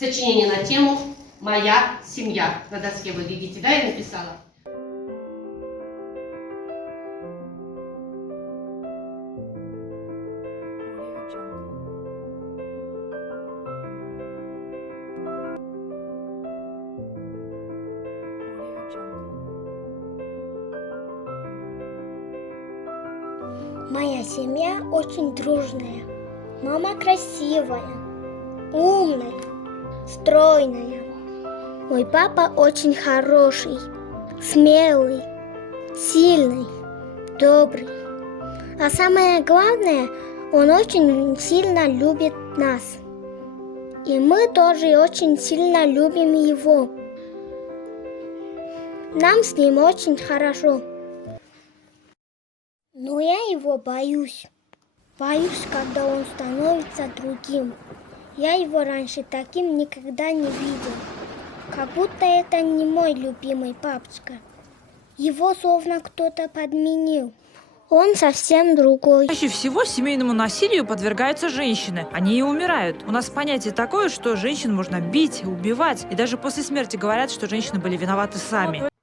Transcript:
Сочинение на тему «Моя семья». На доске вы видите, да, я написала? Моя семья очень дружная. Мама красивая, умная, стройная. Мой папа очень хороший, смелый, сильный, добрый. А самое главное, он очень сильно любит нас. И мы тоже очень сильно любим его. Нам с ним очень хорошо. Но я его боюсь. Боюсь, когда он становится другим. Я его раньше таким никогда не видел. Как будто это не мой любимый папочка. Его словно кто-то подменил. Он совсем другой. Чаще всего семейному насилию подвергаются женщины. Они и умирают. У нас понятие такое, что женщин можно бить, убивать. И даже после смерти говорят, что женщины были виноваты сами.